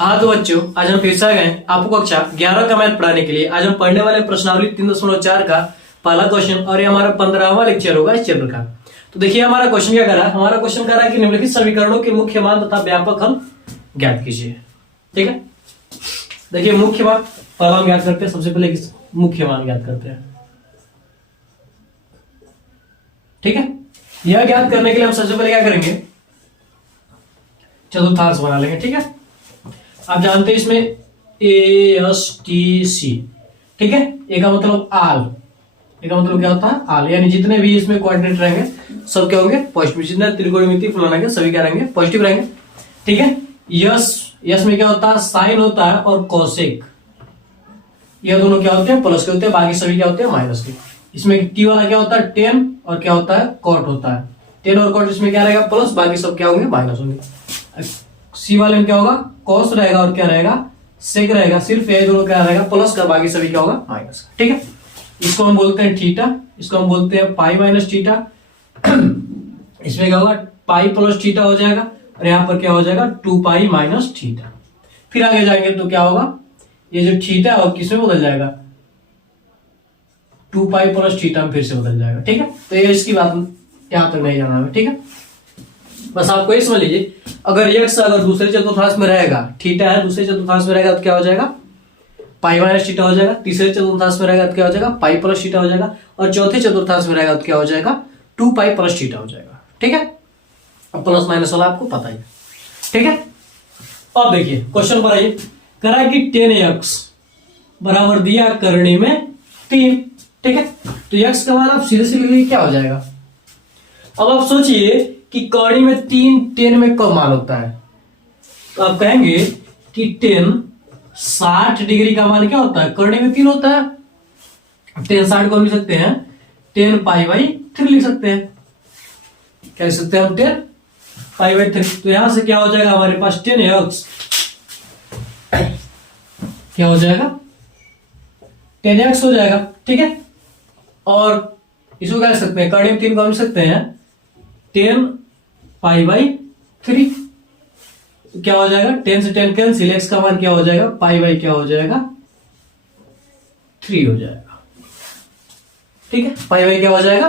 हाँ तो बच्चों, आज हम फिर से आ गए आपको कक्षा 11 का मैथ पढ़ाने के लिए। आज हम पढ़ने वाले प्रश्नावली 3.4 का पहला क्वेश्चन और ये हमारा 15वां लेक्चर होगा इस चैप्टर का। तो देखिए हमारा क्वेश्चन क्या कर रहा है। हमारा क्वेश्चन कर रहा है कि निम्नलिखित समीकरणों के मुख्य मान तथा व्यापक हल ज्ञात कीजिए। ठीक है, देखिए मुख्य मान पहला हम ज्ञात करते हैं। सबसे पहले मुख्य मान ज्ञात करते हैं। ठीक है, यह ज्ञात करने के लिए हम सबसे पहले क्या करेंगे, चतुर्थांश बना लेंगे। ठीक है, आप जानते हैं इसमें ASTC। ठीक है, ए का मतलब आल, ए का मतलब क्या होता है आल, यानी जितने भी इसमें कोऑर्डिनेट रहेंगे सब क्या होंगे पॉजिटिव। जितने त्रिकोणमिति फलाना के सभी क्या रहेंगे पॉजिटिव रहेंगे। ठीक है, यस में क्या होता है साइन होता है और कोसेक, ये दोनों क्या होते हैं प्लस के होते हैं, बाकी सभी क्या होते हैं माइनस के। इसमें टी वाला क्या होता है टेन और क्या होता है कॉट होता है। टेन और कॉट इसमें क्या रहेगा प्लस, बाकी सब क्या होंगे माइनस होंगे। सी वाले में क्या होगा कॉस रहेगा और क्या रहेगा सेक रहेगा। सिर्फ ये दोनों क्या रहेगा प्लस का, बाकी सभी क्या होगा माइनस का। ठीक है, इसको हम बोलते हैं थीटा, इसको हम बोलते हैं पाई माइनस थीटा। इसमें क्या होगा पाई प्लस थीटा हो जाएगा और यहाँ पर क्या हो जाएगा 2 पाई माइनस थीटा। फिर आगे जाएंगे तो क्या होगा, ये जो थीटा है किसमें बदल जाएगा 2 पाई प्लस थीटा में फिर से बदल जाएगा। ठीक है, तो ये इसकी बात यहां तक नहीं जाना है। ठीक है, बस आपको ये समझ लीजिए, अगर यक्स अगर दूसरे चतुर्थांश में रहेगा, थीटा है दूसरे चतुर्थांश में रहेगा तो क्या हो जाएगा पाई माइनस थीटा हो जाएगा। तीसरे चतुर्थांश में रहेगा तो क्या हो जाएगा पाई प्लस थीटा हो जाएगा। और चौथे चतुर्थांश में रहेगा तो क्या हो जाएगा 2 पाई प्लस थीटा हो जाएगा। ठीक है, अब प्लस माइनस वाला आपको पता ही। ठीक है, अब देखिए क्वेश्चन पर आइए, करा कि 10x बराबर दिया करनी में 3। ठीक है, तो x का मान आप सीधे से लिख लीजिए क्या हो जाएगा। अब आप सोचिए कि कौड़ी में 3 10 में कब मान होता है, तो आप कहेंगे कि 10 60 डिग्री का मान क्या होता है कौड़ी में 3 होता है। 10 60 को हम लिख सकते हैं 10 पाई बाई 3 लिख सकते हैं। क्या लिख सकते हैं हम 10 पाई बाई 3। तो यहां से क्या हो जाएगा हमारे पास 10x क्या हो जाएगा 10x हो जाएगा। ठीक है, और इसको क्या लिख सकते हैं कड़ी में 3 को हम लिख सकते हैं 10 पाई बाई 3। तो क्या हो जाएगा 10 से 10 कैंसिल, x का मान क्या हो जाएगा पाई बाई क्या हो जाएगा 3 हो जाएगा। ठीक है, पाई बाई क्या हो जाएगा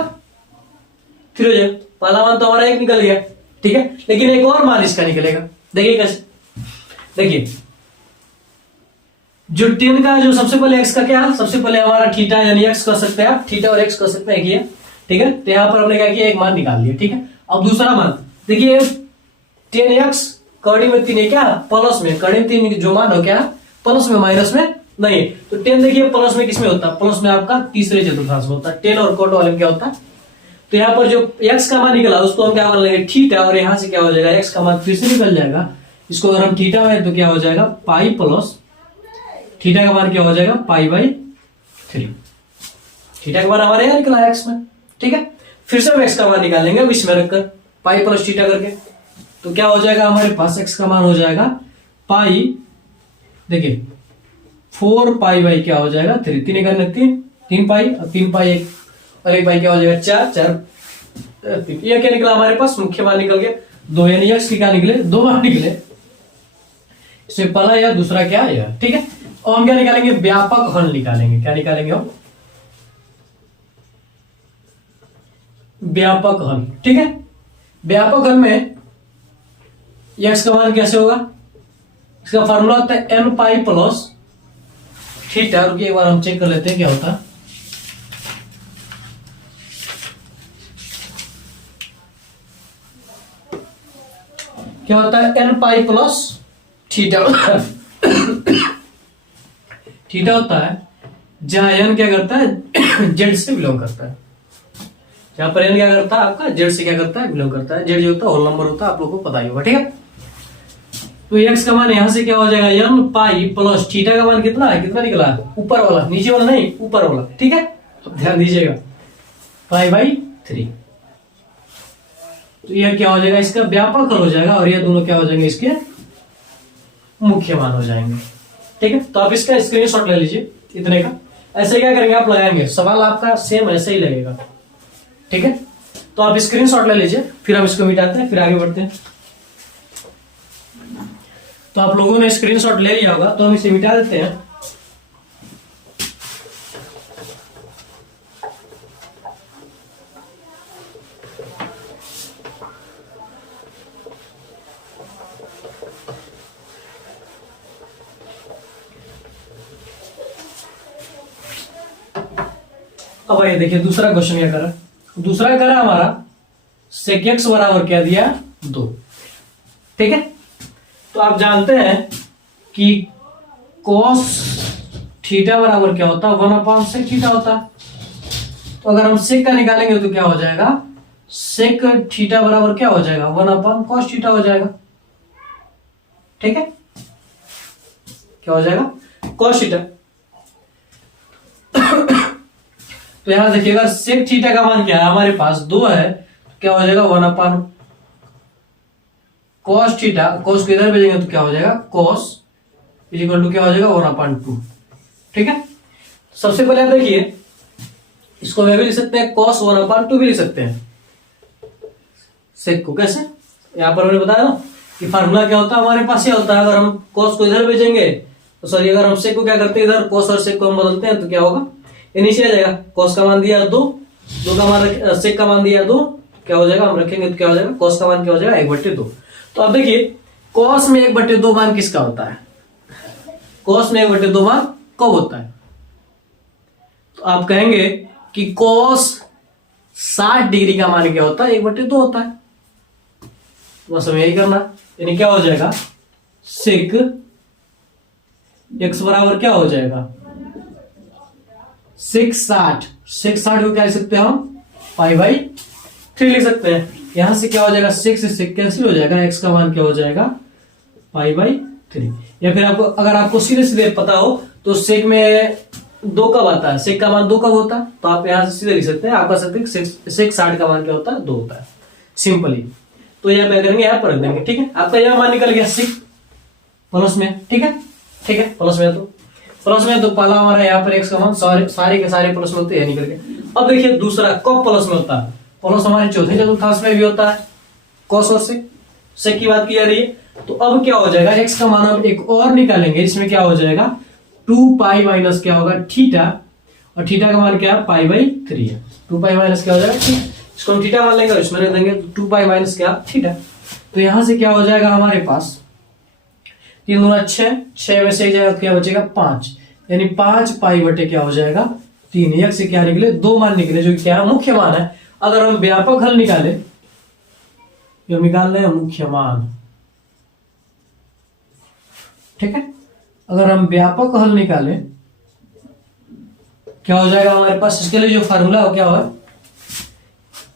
3 हो जाएगा। पहला मान तो हमारा एक निकल गया। ठीक है, लेकिन एक और मान इसका निकलेगा। देखिए कैसे, देखिए जो 10 का जो सबसे पहले x का क्या है, सबसे पहले हमारा थीटा यानी x कर सकते हैं आप, थीटा और x कर सकते हैं किया। ठीक है, तो यहां पर हमने क्या किया एक मान निकाल लिया। ठीक है, अब दूसरा मान देखिए 10x कड़ी में 3 है क्या प्लस में, कड़ी में 3 जो मान हो क्या प्लस में माइनस में नहीं। तो 10 देखिए प्लस में किसमें होता है प्लस में आपका तीसरे चतुर्थांश में होता है। 10 और कोट वाले में क्या होता है, तो यहाँ पर जो x का मान निकला उसको हम क्या कर लेंगे थीटा, और यहाँ से क्या हो जाएगा x का मान फिर से निकल जाएगा। इसको अगर हम थीटा में तो क्या हो जाएगा पाई प्लस थीटा का मान क्या हो जाएगा पाई बाई 3। थीटा का मान हमारे यहाँ निकला x में। ठीक है, फिर से हम x का मान निकालेंगे अब इसमें रखकर पाई प्लस थीटा करके। तो क्या हो जाएगा हमारे पास x का मान हो जाएगा पाई, देखिए 4 पाई बाई क्या हो जाएगा 3, 3 पाई और 3 पाई और 1 पाई क्या हो जाएगा 4 ये क्या निकला हमारे पास मुख्य मान निकल गया 2, यानी x की क्या निकले 2 मान निकले। इसमें पहला या दूसरा क्या है। ठीक है, और हम क्या निकालेंगे व्यापक हल निकालेंगे। क्या निकालेंगे हम व्यापक हल। ठीक है, व्यापक हल में x का मान कैसे होगा, इसका फॉर्मूला होता है n पाई प्लस थीटा। रुकिए एक बार हम चेक कर लेते हैं क्या होता है। क्या होता है n pi plus theta. Theta होता है जहां n क्या करता है z से बिलोंग करता है। जहां पर n क्या करता है आपका z से क्या करता है बिलोंग करता है। z जो होता है होल नंबर होता है, आप लोगों को पता ही होगा। ठीक है, तो x का मान यहां से क्या हो जाएगा n पाई प्लस थीटा का मान कितना है, कितना निकला है ऊपर वाला, नीचे वाला नहीं ऊपर वाला। ठीक है, अब ध्यान दीजिएगा पाई बाई 3। तो यह क्या हो जाएगा इसका व्यापक हल हो जाएगा और ये दोनों क्या हो जाएंगे इसके मुख्य मान हो जाएंगे। ठीक है, तो आप इसका स्क्रीनशॉट ले लीजिए इतने का। ऐसे क्या करेंगे आप लगाएंगे, सवाल आपका सेम ऐसे ही लगेगा। ठीक है, तो आप स्क्रीनशॉट ले लीजिए, फिर हम इसको मिटाते हैं, फिर आगे बढ़ते हैं। तो आप लोगों ने स्क्रीनशॉट ले लिया होगा, तो हम इसे मिटा देते हैं। अब आइए देखिए दूसरा क्वेश्चन क्या करा। दूसरा करा हमारा sec x बराबर क्या दिया, 2। ठीक है, तो आप जानते हैं कि cos थीटा बराबर क्या होता है, 1/sec थीटा होता है। तो अगर हम sec का निकालेंगे तो क्या हो जाएगा, sec थीटा बराबर क्या हो जाएगा, 1/cos थीटा हो जाएगा। ठीक है, क्या हो जाएगा, cos थीटा। तो यहां देखिए अगर sec थीटा का मान क्या है, हमारे पास 2 है, तो क्या हो जाएगा 1/cos थीटा। cos को इधर भेजेंगे तो क्या हो जाएगा, cos इक्वल टू क्या हो जाएगा 1/2। ठीक है, सबसे पहले आप देखिए इसको वे भी लिख सकते हैं, cos 1/2 भी लिख सकते हैं sec को। कैसे, यहां पर मैंने बताया ना कि फार्मूला क्या होता है हमारे पास, ये होता है अगर हम cos को इधर भेजेंगे तो सॉरी अगर हम sec को क्या करते हैं, इधर cos और sec को हम बदलते हैं तो क्या होगा, ये नीचे आ जाएगा। cos का मान दिया 2, 2 का मान sec का मान दिया 2, क्या हो जाएगा, हम रखेंगे तो क्या हो जाएगा, cos का मान क्या हो जाएगा 1/2। तो अब देखिए cos में 1/2 मान किसका होता है, cos में 1/2 मान कब होता है, तो आप कहेंगे कि cos 60 डिग्री का मान क्या होता है, 1/2 होता है। तो बस हमें यही करना, यानी क्या हो जाएगा, sec x बराबर क्या हो जाएगा, sec 60 को क्या लिख सकते हैं हम, π/3 लिख सकते हैं। यहां से क्या हो जाएगा, 6 से 6 कैंसिल हो जाएगा, x का मान क्या हो जाएगा π/3। या फिर आपको अगर आपको सीधे सीधे पता हो तो sec में 2 कब आता है, sec का मान 2 कब होता है, तो आप यहां से सीधे लिख सकते हैं, आप कह सकते हैं sec 60 का मान क्या होता है, 2 होता है, सिंपली। तो यह पे करेंगे, यहां पर रख देंगे। ठीक है, आपका यह मान निकल गया sec प्लस में। ठीक है, ठीक है, प्लस में तो पहला हमारा यहाँ पर x का मान सारे के सारे प्लस में होते हैं, निकल गए। अब देखिए दूसरा कब प्लस में होता है, प्लस हमारे चौथे चतुर्थांश में भी होता है, cos और sec की बात की जा रही है। तो अब क्या हो जाएगा, x का मान हम एक और निकालेंगे, इसमें क्या हो जाएगा 2π माइनस क्या होगा थीटा, और थीटा का मान क्या है π/3 है। 2π माइनस क्या हो जाएगा, इसको हम थीटा मान लेंगे और इसमें रख देंगे 2π माइनस क्या थीटा। तो यहां से क्या हो जाएगा हमारे पास 3 दूना 6 में से एक जाएगा तो क्या बचेगा 5, यानी 5π क्या हो जाएगा 3। x से क्या निकले, 2 मान निकले, जो क्या है मुख्य मान है। अगर हम व्यापक हल निकाले, जो निकाल रहे हैं मुख्य मान, ठीक है, अगर हम व्यापक हल निकाले क्या हो जाएगा हमारे पास, इसके लिए जो फार्मूला हो क्या होगा,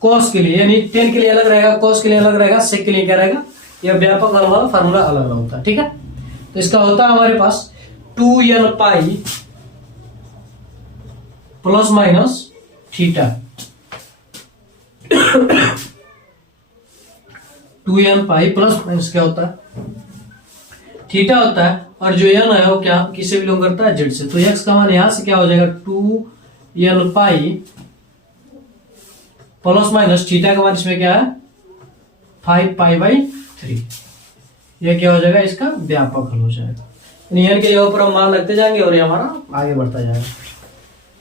cos के लिए यानी tan के लिए अलग रहेगा, cos के लिए अलग रहेगा, sec के लिए क्या रहेगा, यह व्यापक हल वाला फार्मूला अलग होता है। ठीक है, तो इसका होता है हमारे पास 2n plus minus theta, 2n plus minus क्या होता है, थीटा होता है, और जो n है वो क्या किसे बिलोंग करता है, जेड से। तो x का मान यहां से क्या हो जाएगा 2n प्लस माइनस थीटा का मान इसमें क्या है 5π/3। यह क्या हो जाएगा, इसका व्यापक हल हो जाएगा। n के ऊपर हम मान रखते जाएंगे और ये हमारा आगे बढ़ता जाएगा।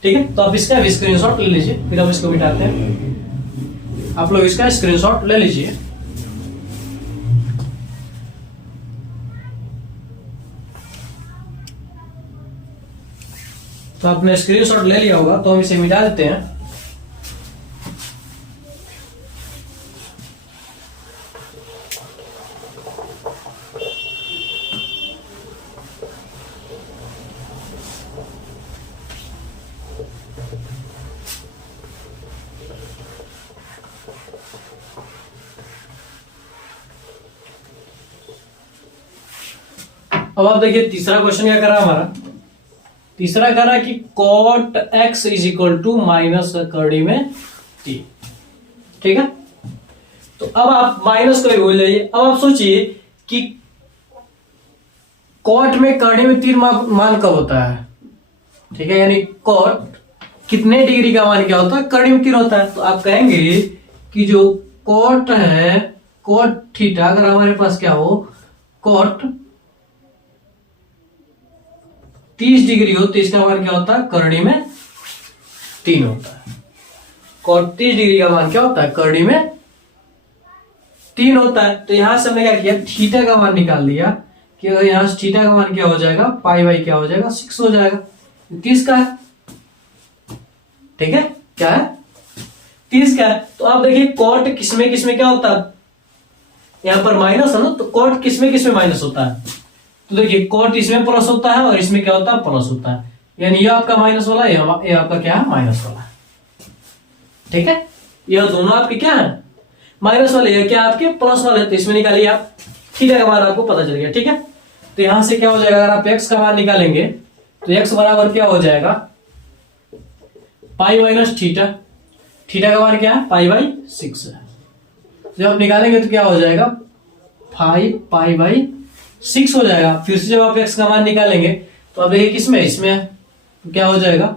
ठीक है, तो आप इसका भी स्क्रीनशॉट ले लीजिए, फिर हम इसको मिटाते हैं। आप लोग इसका स्क्रीनशॉट ले लीजिए। तो आपने स्क्रीनशॉट ले लिया होगा, तो हम इसे मिटा देते हैं। अब आप देखिए तीसरा क्वेश्चन क्या करा हमारा, तीसरा करा कि cot x is equal to minus करड़ी में t। ठीक है, तो अब आप माइनस को भी भूल जाइए। अब आप सोचिए कि cot में करड़ी में तीर मान कब होता है, ठीक है, यानी cot कितने डिग्री का मान क्या होता है, करड़ी में तीर होता है। तो आप कहेंगे कि जो cot है, cot थीटा, अगर हमारे पास क्या हो cot 30 डिग्री हो तो इसका मान क्या होता है, करड़ी में 3 होता है। cot 30 डिग्री का मान क्या होता है, करड़ी में 3 होता है। तो यहां से हमने क्या किया, थीटा का मान निकाल लिया कि अगर यहां से थीटा का मान क्या हो जाएगा, पाई बाई क्या हो जाएगा, 6 हो जाएगा। 30 का है, ठीक है, क्या है, 30 का है। तो आप देखिए कॉट किसमें किसमें क्या होता है, यहां पर माइनस है ना, तो कॉट किसमें किसमें माइनस होता है। तो देखिए कॉट इसमें प्लस होता है और इसमें क्या होता है, प्लस होता है। यानी ये आपका माइनस वाला, ये आपका क्या है, माइनस वाला, ठीक है। यह दोनों आपके क्या है, माइनस वाले, ये क्या आपके प्लस वाले। तो इसमें निकालिए आप, थीटा का मान आपको पता चल गया, ठीक है। तो यहां से क्या हो जाएगा, अगर आप एक्स का मान निकालेंगे तो एक्स बराबर क्या हो जाएगा, पाई माइनस थीटा। थीटा का मान क्या है, पाई बाई 6 है। जब आप निकालेंगे तो क्या हो जाएगा, 5 पाई बाई 6 हो जाएगा। फिर से जब आप एक्स का मान निकालेंगे तो आप देखिए किसमें, इसमें है, तो क्या हो जाएगा,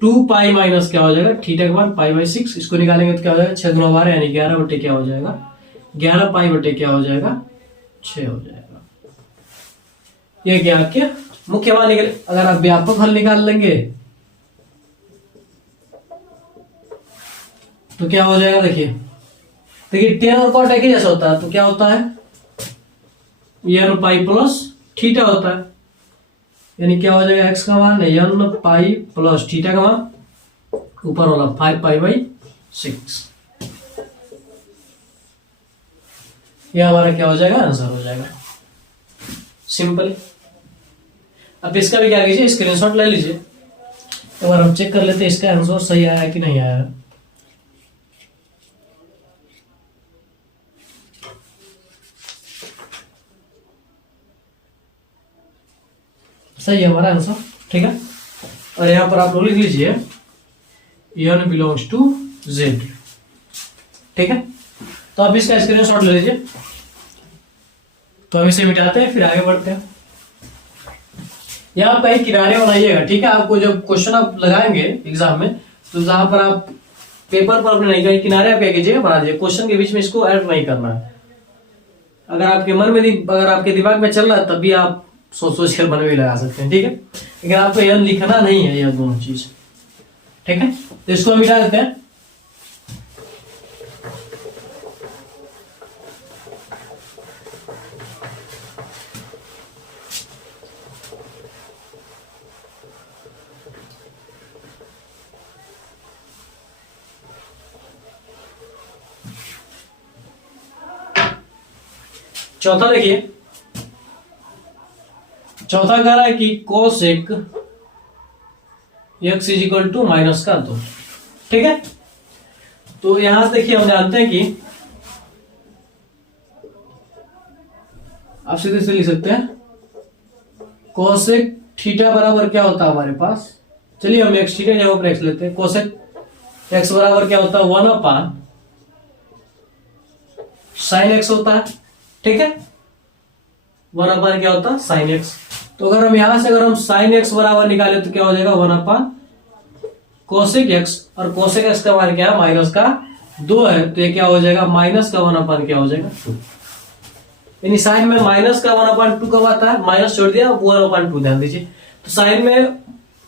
2 पाई माइनस क्या हो जाएगा, थीटा का मान पाई बाई 6। इसको निकालेंगे तो क्या हो जाएगा, 6 गुना 12 यानी 11 बटे क्या हो जाएगा, 11 पाई बटे क्या हो जाएगा, 6 हो जाएगा। ये क्या आपके मुख्य मान निकले। अगर आप व्यापक हल निकाल लेंगे तो क्या हो जाएगा, देखिए टेन और कॉट एक ही जैसा होता है। तो क्या होता है, एन पाई प्लस थीटा होता है। यानी क्या हो जाएगा, एक्स का मान एन पाई प्लस थीटा का मान, ऊपर वाला 5 पाई बाई 6। यह हमारा क्या हो जाएगा, आंसर हो जाएगा, सिंपल। अब इसका भी क्या कीजिए, स्क्रीनशॉट ले लीजिए, एक बार हम चेक कर लेते हैं इसका आंसर सही आया है कि नहीं आया है। सही है हमारा आंसर, ठीक है। और यहां पर आप लोग लिख लीजिए n बिलोंग्स टू z, ठीक है। तो आप इसका स्क्रीनशॉट ले लीजिए। तो अब इसे मिटाते हैं, फिर आगे बढ़ते हैं। यहाँ आप कहीं किनारे बनाइएगा, ठीक है। आपको जब क्वेश्चन आप लगाएंगे एग्जाम में, तो जहां पर आप पेपर पर अपने नहीं, कहीं किनारे आप क्या कीजिएगा, बना दीजिए। क्वेश्चन के बीच में इसको ऐड नहीं करना है। अगर आपके मन में, अगर आपके दिमाग में चल रहा है तब भी आप सोच सोच कर मन में लगा सकते हैं, ठीक है। लेकिन आपको यह लिखना नहीं है, यह दोनों चीज, ठीक है। तो इसको हम मिटा देते हैं। चौथा देखिए, चौथा कह रहा है कि cosec x is equal to minus का 2, ठीक है। तो यहां से देखिए हम जानते हैं कि आप सीधे से लिख सकते हैं कोसेक थीटा बराबर क्या होता है हमारे पास, चलिए हम एक्स थीटा जगह पर एक्स लेते हैं। कोसेक एक्स बराबर क्या होता है, 1 अपान साइन एक्स होता है, ठीक है। 1 अपान क्या होता है, साइन एक्स। तो अगर हम यहां से अगर हम साइन एक्स बराबर निकाले तो क्या हो जाएगा, 1 अपान कोसेक एक्स। और कोसेक एक्स का मान क्या है, माइनस का 2 है। तो ये क्या हो जाएगा, माइनस का 1 अपान क्या हो जाएगा, 2। यानी साइन में माइनस का 1 अपान 2 कब आता है, माइनस छोड़ दिया, 1 अपान 2 ध्यान दीजिए। तो साइन में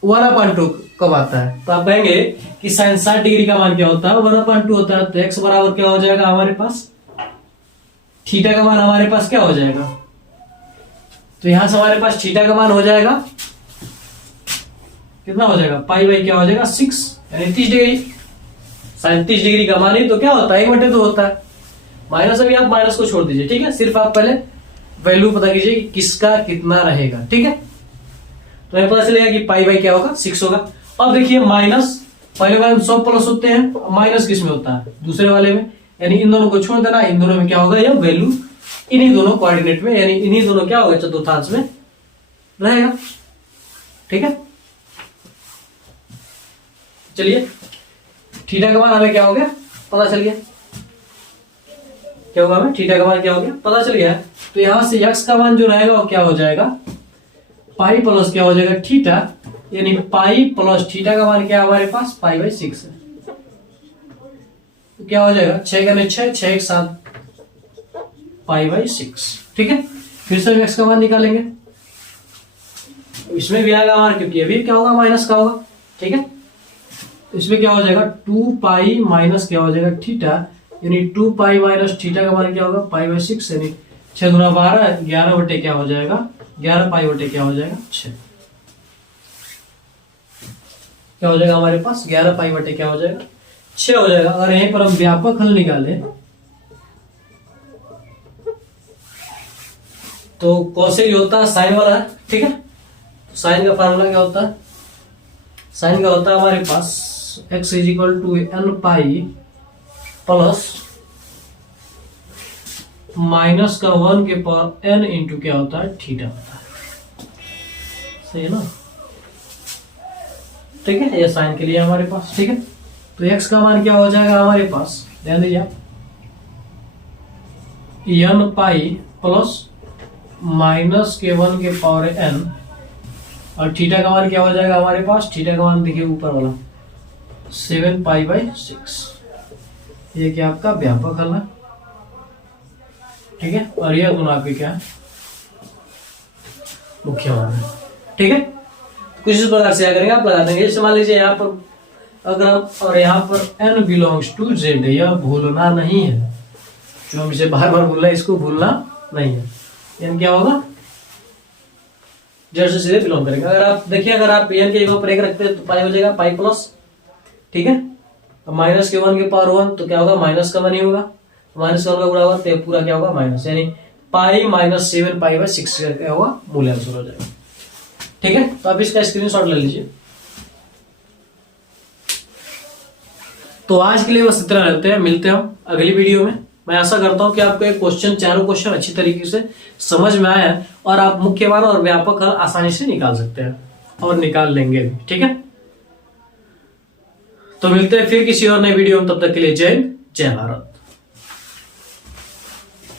1 अपान 2 कब आता है, तो आप कहेंगे कि साइन 60 डिग्री का मान क्या होता है, 1 अपान 2 होता है। तो एक्स बराबर क्या हो जाएगा हमारे पास, थीटा का मान हमारे पास क्या हो जाएगा, तो यहां से हमारे पास थीटा का मान हो जाएगा कितना हो जाएगा, पाई बाई क्या हो जाएगा 6, यानी 30 डिग्री। साइन 30 डिग्री का मान ही तो क्या होता है, 1/2 होता है। माइनस, अभी आप माइनस को छोड़ दीजिए, ठीक है। सिर्फ आप पहले वैल्यू पता कीजिए कि किसका कितना रहेगा, ठीक है। तो हमें पता चलेगा कि पाई बाई क्या होगा, 6 होगा। अब देखिए माइनस, पहले वाले में सब प्लस होते हैं, माइनस किस में होता है, दूसरे वाले में। यानी इन दोनों को छोड़ देना, इन दोनों में क्या होगा, यह वैल्यू इन्हीं दोनों कोऑर्डिनेट में, यानी इन्हीं दोनों क्या होगा, चतुर्थांश में रहेगा, ठीक है। चलिए थीटा का मान हमें क्या हो गया, पता चल गया। क्या होगा, हमें थीटा का मान क्या हो गया, पता चल गया। तो यहां से एक्स का मान जो रहेगा वो क्या हो जाएगा, पाई प्लस क्या हो जाएगा थीटा, यानी पाई प्लस थीटा का मान क्या है हमारे पास, पाई बाई 6 है। तो क्या हो जाएगा, 6 का 6, 6 एक 7, पाई बाई 6, ठीक है। फिर से एक्स का मान निकालेंगे। इसमें भी आएगा हमारा, क्योंकि ये भी क्या होगा, माइनस का होगा। ठीक है, तो इसमें क्या हो जाएगा 2 पाई माइनस क्या हो जाएगा थीटा, यानी 2 पाई माइनस थीटा का मान क्या होगा π/6, यानी 6 दूना 12, 11 बटे क्या हो जाएगा 11 पाई बटे क्या हो जाएगा 6, क्या हो जाएगा हमारे पास 11 पाई बटे क्या हो जाएगा 6 हो जाएगा। अगर यहीं पर हम व्यापक हल निकाले तो कौशिक जो होता है साइन वाला है। ठीक है, साइन का फार्मूला क्या होता है, साइन का होता है हमारे पास x = n pi plus minus का 1 के पावर n इंटू क्या होता है थीटा होता है। सही है ना। ठीक है, ये साइन के लिए हमारे पास। ठीक है, तो x का मान क्या हो जाएगा हमारे पास, ध्यान दीजिए आप, n पाई प्लस माइनस के 1 के पावर n, और थीटा का मान क्या हो जाएगा हमारे पास, थीटा का मान देखिए ऊपर वाला 7 π/6। ये क्या आपका व्यापक हल है। ठीक है, और यह गुण आपके क्या है मुख्य मान है। ठीक है, कुछ इस प्रकार से क्या करेंगे आप लगा देंगे। जैसे मान लीजिए यहाँ पर अगर हम, और यहाँ पर n बिलोंग्स टू z, यह भूलना नहीं है, जो हम इसे बार बार बोल रहे हैं इसको भूलना नहीं है। n क्या होगा जेड से सीधे बिलोंग करेगा। अगर आप देखिए, अगर आप n के जगह पर 1 रखते हैं तो पाई हो जाएगा पाई प्लस, ठीक है, माइनस के 1 के पावर 1 तो क्या होगा माइनस का 1 ही होगा, माइनस का 1 का गुणा होगा तो पूरा क्या होगा माइनस, यानी पाई माइनस 7 π/6 क्या होगा मूल आंसर हो जाएगा। ठीक है, तो आप इसका स्क्रीनशॉट ले लीजिए। तो आज के लिए बस इतना रहते हैं, मिलते हैं हम अगली वीडियो में। मैं आशा करता हूं कि आपको एक क्वेश्चन, चारों क्वेश्चन अच्छी तरीके से समझ में आया है और आप मुख्य मान और व्यापक हल आसानी से निकाल सकते हैं और निकाल लेंगे भी। ठीक है, तो मिलते हैं फिर किसी और नए वीडियो में, तब तक के लिए जय हिंद, जय भारत।